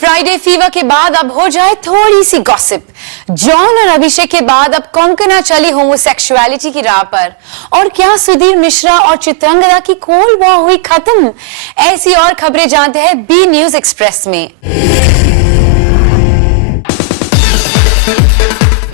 Friday fever के बाद अब हो जाए थोड़ी सी गॉसिप। जॉन और अभिषेक के बाद अब कोंकणा चली होमोसेक्सुअलिटी की राह पर। और क्या सुधीर मिश्रा और चित्रांगदा की कोल्ड वॉर हुई खत्म? ऐसी और खबरें जानते हैं बी न्यूज एक्सप्रेस में।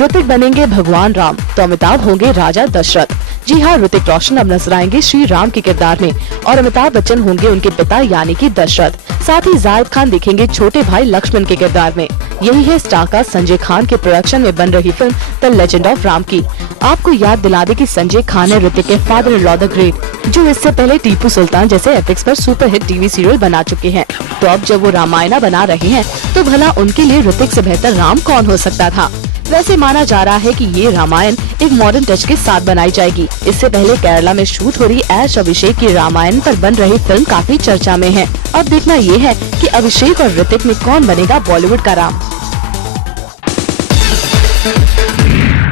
ऋतिक बनेंगे भगवान राम तो अमिताभ होंगे राजा दशरथ। जी हाँ, ऋतिक रोशन अब नजर आएंगे श्री राम के किरदार में और अमिताभ बच्चन होंगे उनके पिता यानी कि दशरथ। साथ ही जाहिद खान दिखेंगे छोटे भाई लक्ष्मण के किरदार में। यही है स्टार कास्ट संजय खान के प्रोडक्शन में बन रही film the legend of Ram की। आपको याद दिला दे कि संजय खान है ऋतिक के father in law the great, जो इससे पहले टीपू सुल्तान जैसे एपिक्स पर सुपरहिट टीवी सीरियल बना चुके हैं। तो अब जब वो रामायण बना रहे हैं तो भला उनके लिए ऋतिक से बेहतर राम कौन हो सकता था। वैसे माना जा रहा है कि ये रामायण एक मॉडर्न टच के साथ बनाई जाएगी। इससे पहले केरला में शूट हो रही ऐश अभिषेक की रामायण पर बन रही फिल्म काफी चर्चा में है। अब देखना ये है कि अभिषेक और ऋतिक में कौन बनेगा बॉलीवुड का राम।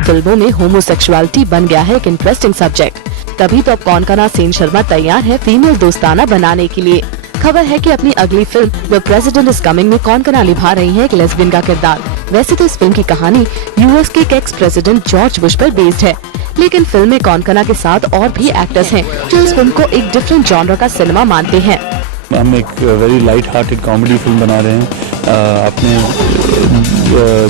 फिल्मों में होमोसेक्सुअलिटी बन गया है एक इंटरेस्टिंग सब्जेक्ट। तभी तो अब कोंकणा सेन शर्मा तैयार है फीमेल दोस्ताना बनाने के लिए। खबर है कि अपनी अगली film the president is coming में कोंकणा निभा रही है एक लेस्बियन का किरदार। वैसे तो इस फिल्म की कहानी यूएस के एक्स प्रेसिडेंट जॉर्ज बुश पर बेस्ड है, लेकिन फिल्म में कोंकणा के साथ और भी एक्टर्स हैं जो इस फिल्म को एक डिफरेंट जॉनर का सिनेमा मानते हैं। हम एक very light hearted comedy film बना रहे हैं। आपने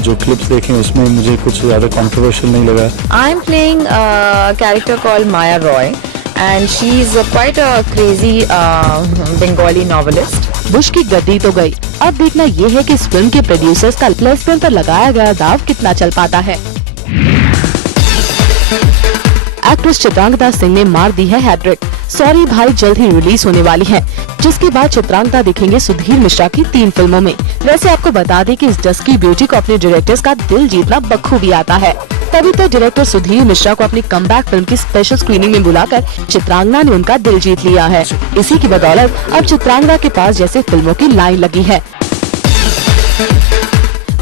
जो क्लिप्स देखे उसमें मुझे कुछ ज्यादा कंट्रोवर्शियल नहीं लगा। I am playing character called Maya Roy and she is quite a crazy Bengali novelist. Bush की गद्दी तो गई, अब देखना ये है कि इस फिल्म के प्रोड्यूसर्स का लेस्बियन पर लगाया गया दाव कितना चल पाता है। एक्ट्रेस चित्रांगदा सिंह ने मार दी है हैट्रिक। सॉरी भाई जल्द ही रिलीज होने वाली है, जिसके बाद चित्रांगदा दिखेंगे सुधीर मिश्रा की 3 फिल्मों में। वैसे आपको बता दें कि इस डस्की ब्यूटी को अपने डायरेक्टर्स का दिल जीतना बखूबी आता है। तभी तो डायरेक्टर सुधीर मिश्रा को अपनी कमबैक फिल्म की स्पेशल स्क्रीनिंग में बुलाकर चित्रांगदा ने उनका दिल जीत लिया है। इसी की बदौलत अब चित्रांगदा के पास जैसे फिल्मों की लाइन लगी है।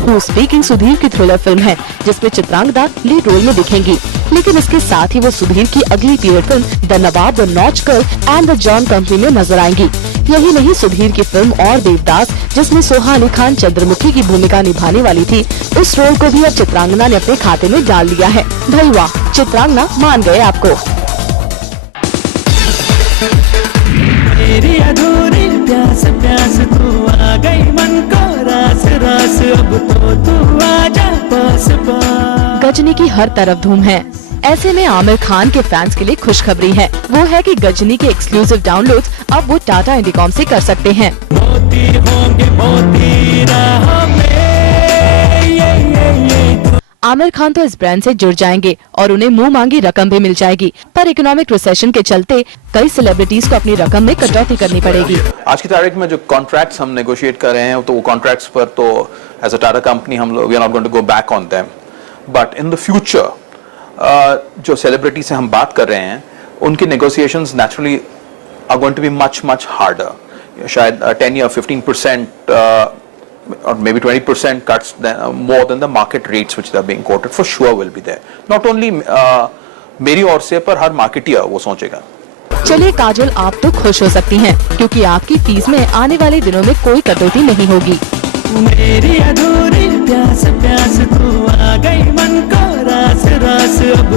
हू स्पीकिंग सुधीर की थ्रिलर फिल्म है जिसमें चित्रांगदा लीड रोल में दिखेंगी, लेकिन इसके साथ ही वो सुधीर की अगली period film the Nawab, the notch girl and the John company में नजर आएंगी। यही नहीं, सुधीर की फिल्म और देवदास जिसमें सोहा अली खान चंद्रमुखी की भूमिका निभाने वाली थी, उस रोल को भी अब चित्रांगदा ने अपने खाते में डाल लिया है। भाई वाह, चित्रांगदा मान गए आपको। मेरी अधूरी प्यास प्यास तू आ गई मन को रास रास, अब तो तू आजा पास पास। गजनी की हर तरफ धूम है। ऐसे में आमिर खान के फैंस के लिए खुशखबरी है, वो है कि गजनी के एक्सक्लूसिव डाउनलोड्स अब वो टाटा इंडिकॉम से कर सकते हैं। मोती होंगे मोती राहों में, आमिर खान तो इस ब्रांड से जुड़ जाएंगे और उन्हें मुंह मांगी रकम भी मिल जाएगी, पर इकोनॉमिक रिसेशन के चलते कई सेलिब्रिटीज को अपनी रकम में कटौती करनी पड़ेगी। आज की तारीख में जो कॉन्ट्रैक्ट्स हम नेगोशिएट कर रहे हैं तो वो कॉन्ट्रैक्ट्स पर तो एज अ टाटा कंपनी हम लोग we are not going to go back on them, but in the future जो सेलिब्रिटी से हम बात कर रहे हैं उनकी negotiations naturally are going to be much harder. शायद 10 या 15% or maybe 20% cuts more than the market rates which are being quoted for sure will be there. Not only मेरी ओर से पर हर मार्केटियर वो सोचेगा। चलिए काजल, आप तो खुश हो सकती हैं क्योंकि आपकी फीस में आने वाले दिनों में कोई कटौती नहीं होगी। मेरी अधूरी प्यास प्यास तू आ गई मन को रास रास, अब